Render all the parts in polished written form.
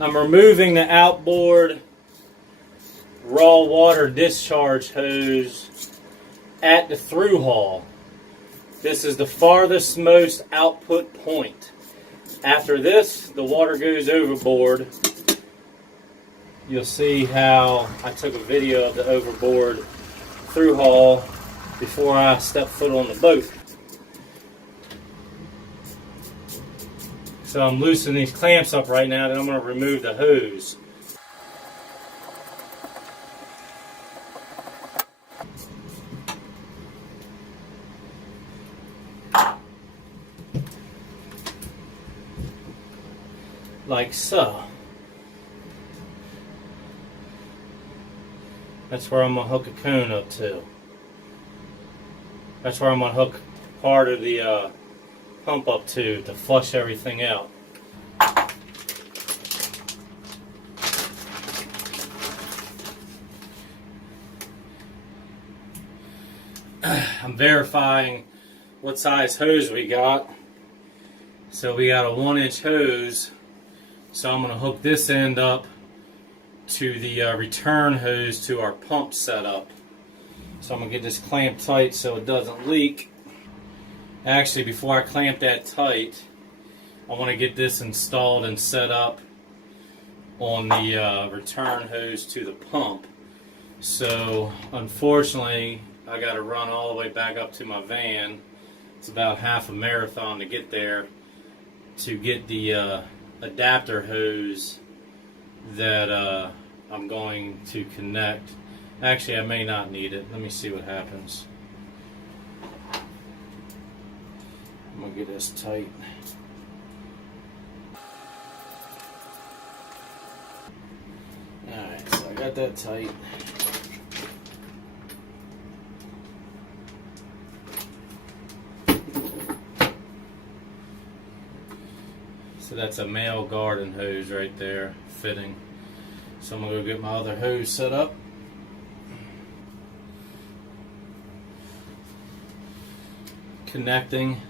I'm removing the outboard raw water discharge hose at the through hull. This is the farthest most output point. After this, the water goes overboard. You'll see how I took a video of the overboard through hull before I step foot on the boat. So I'm loosening these clamps up right now, then I'm going to remove the hose. Like so. That's where I'm going to hook a cone up to. That's where I'm going to hook part of the pump up to flush everything out. I'm verifying what size hose we got. So we got a 1-inch hose. So I'm going to hook this end up to the return hose to our pump setup. So I'm going to get this clamped tight so it doesn't leak. Actually, before I clamp that tight, I want to get this installed and set up on the return hose to the pump. So unfortunately, I got to run all the way back up to my van. It's about half a marathon to get there to get the adapter hose that I'm going to connect. Actually, I may not need it. Let me see what happens. I'm going to get this tight. Alright, so I got that tight. So that's a male garden hose right there, fitting. So I'm going to go get my other hose set up. Connecting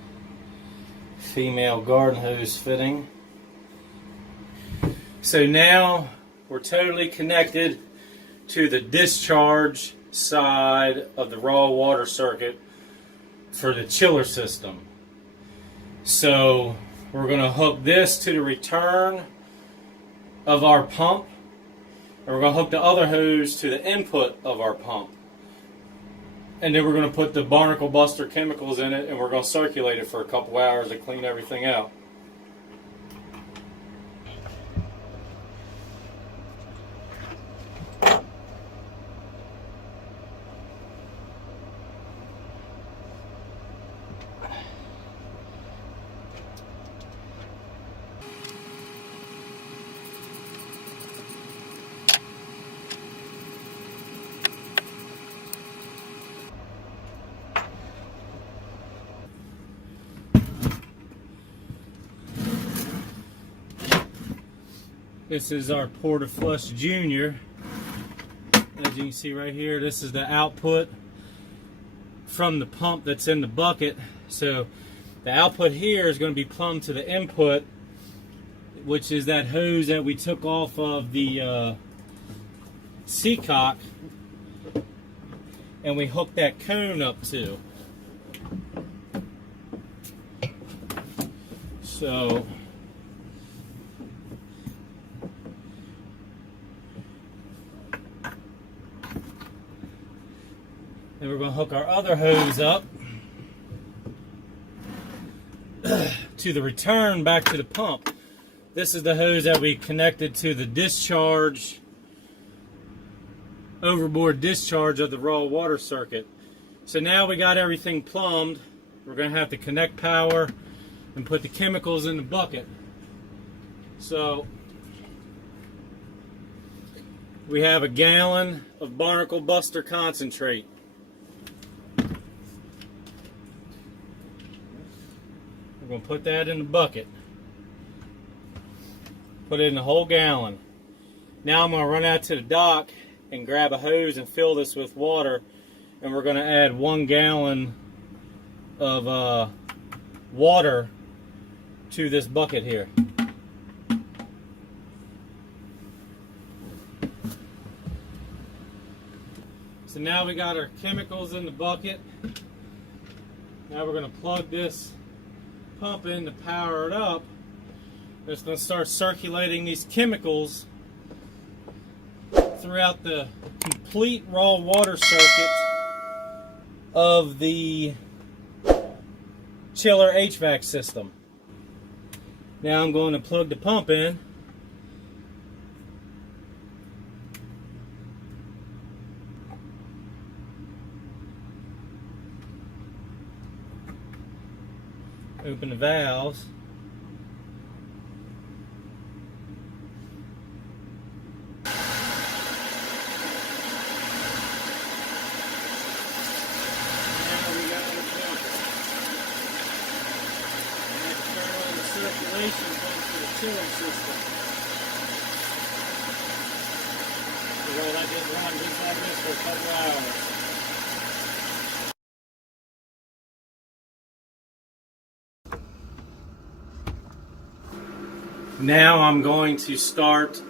female garden hose fitting. So now we're totally connected to the discharge side of the raw water circuit for the chiller system. So we're going to hook this to the return of our pump, and we're going to hook the other hose to the input of our pump. And then we're going to put the barnacle buster chemicals in it, and we're going to circulate it for a couple hours to clean everything out. This is our Porta Flush Junior. As you can see right here, this is the output from the pump that's in the bucket. So the output here is going to be plumbed to the input, which is that hose that we took off of the seacock, and we hooked that cone up to. So then we're going to hook our other hose up to the return back to the pump. This is the hose that we connected to the discharge, overboard discharge of the raw water circuit. So now we got everything plumbed. We're going to have to connect power and put the chemicals in the bucket. So we have a gallon of barnacle buster concentrate. We're going to put that in the bucket. Put it in the whole gallon. Now I'm going to run out to the dock and grab a hose and fill this with water, and we're going to add 1 gallon of water to this bucket here. So now we got our chemicals in the bucket. Now we're going to plug this pump in to power it up. It's going to start circulating these chemicals throughout the complete raw water circuit of the chiller HVAC system. Now I'm going to plug the pump in. Open the valves. Circulation pump for the chilling system. So we'll let this run just like this for a couple hours. Now I'm going to start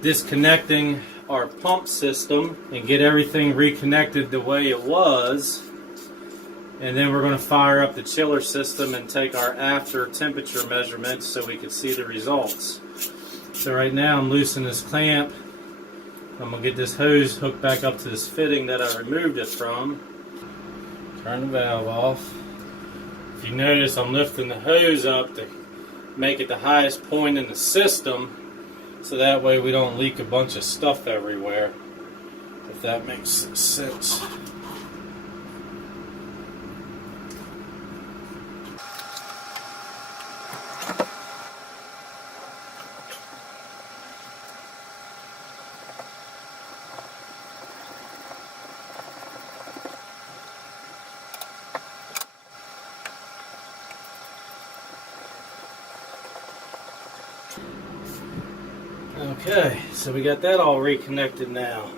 disconnecting our pump system and get everything reconnected the way it was. And then we're going to fire up the chiller system and take our after temperature measurements so we can see the results. So right now I'm loosening this clamp. I'm going to get this hose hooked back up to this fitting that I removed it from. Turn the valve off. If you notice, I'm lifting the hose up to make it the highest point in the system so that way we don't leak a bunch of stuff everywhere, if that makes sense. Okay, so we got that all reconnected now.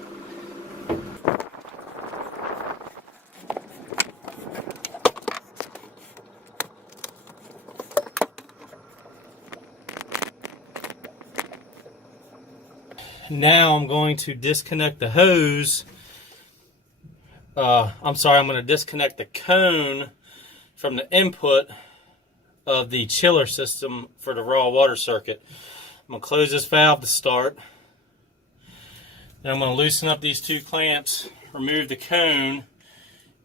Now I'm going to disconnect the hose. I'm going to disconnect the cone from the input of the chiller system for the raw water circuit. I'm going to close this valve to start. Then I'm going to loosen up these two clamps, remove the cone,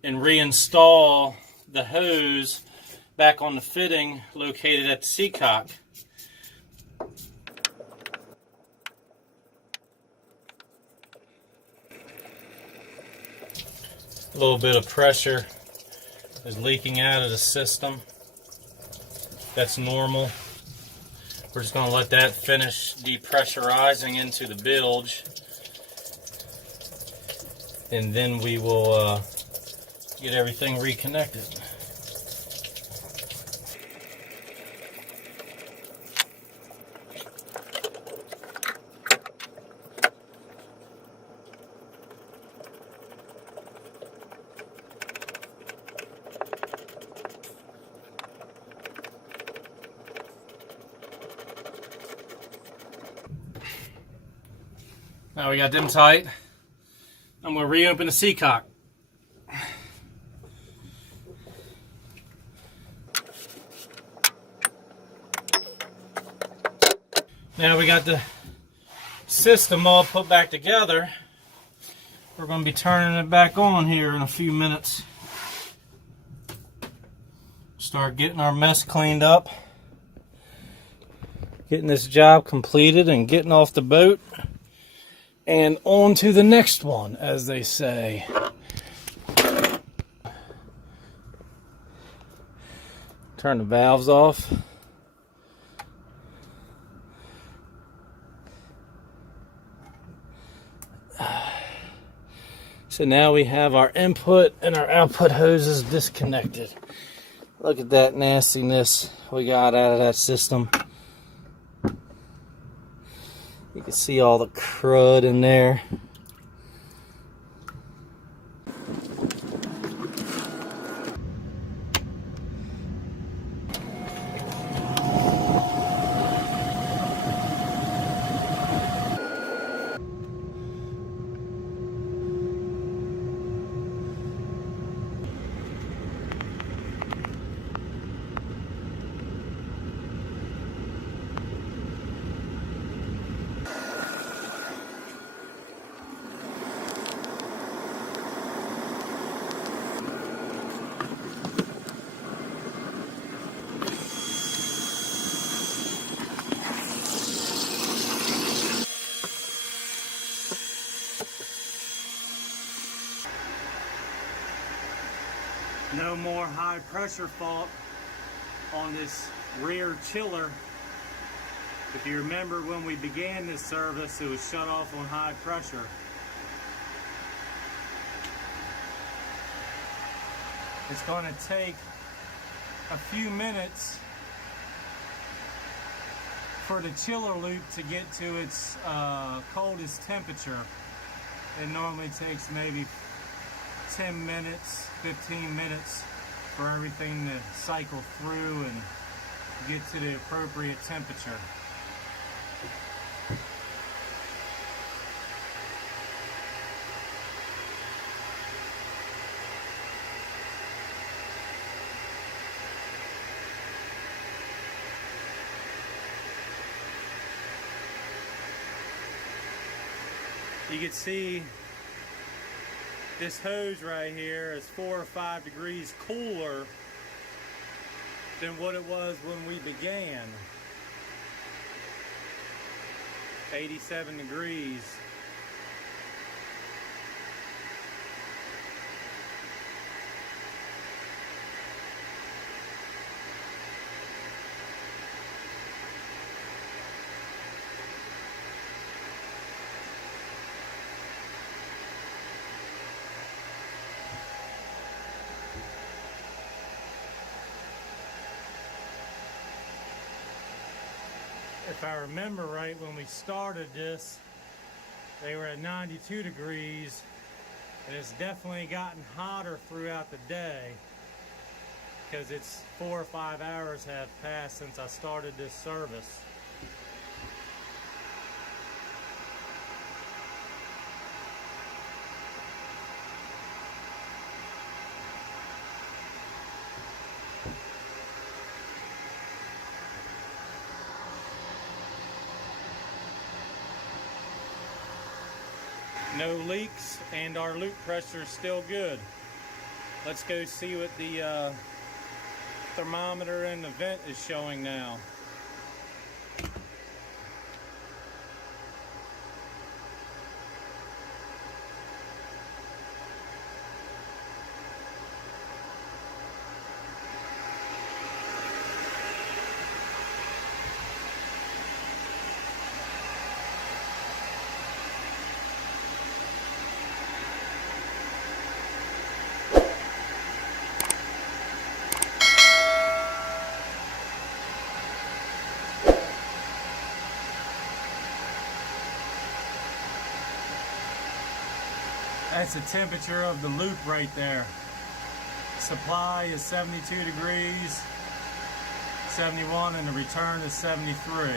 and reinstall the hose back on the fitting located at the seacock. A little bit of pressure is leaking out of the system. That's normal. We're just going to let that finish depressurizing into the bilge, and then we will get everything reconnected. Now we got them tight. I'm going to reopen the seacock. Now we got the system all put back together. We're going to be turning it back on here in a few minutes. Start getting our mess cleaned up. Getting this job completed and getting off the boat. And on to the next one, as they say. Turn the valves off. So now we have our input and our output hoses disconnected. Look at that nastiness we got out of that system. You can see all the crud in there. No more high pressure fault on this rear chiller. If you remember when we began this service, it was shut off on high pressure. It's going to take a few minutes for the chiller loop to get to its coldest temperature. It normally takes maybe 10 minutes, 15 minutes for everything to cycle through and get to the appropriate temperature. You can see this hose right here is 4 or 5 degrees cooler than what it was when we began. 87 degrees. If I remember right, when we started this, they were at 92 degrees, and it's definitely gotten hotter throughout the day because it's 4 or 5 hours have passed since I started this service. No leaks, and our loop pressure is still good. Let's go see what the thermometer in the vent is showing now. That's the temperature of the loop right there. Supply is 72 degrees, 71, and the return is 73.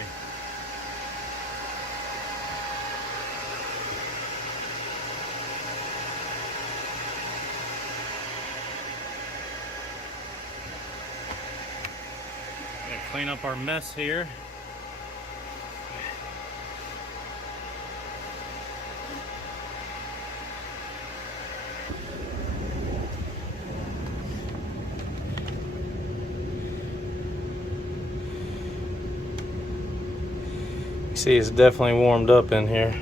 Gonna clean up our mess here. See, it's definitely warmed up in here.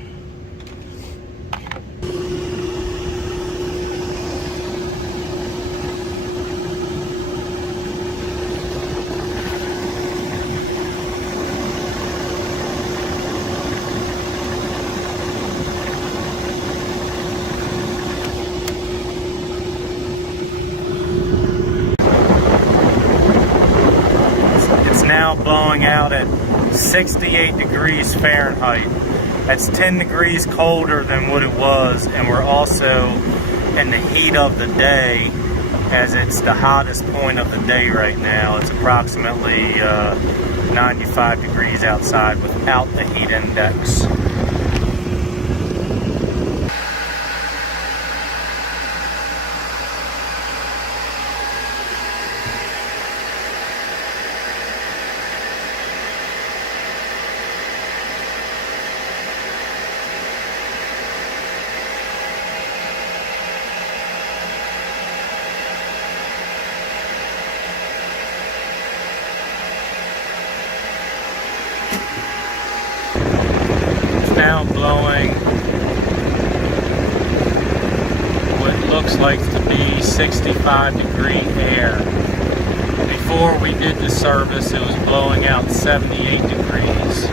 It's now blowing out at 68 degrees Fahrenheit. That's 10 degrees colder than what it was, and we're also in the heat of the day, as it's the hottest point of the day right now. It's approximately 95 degrees outside without the heat index. Now blowing what looks like to be 65 degree air. Before we did the service, it was blowing out 78 degrees.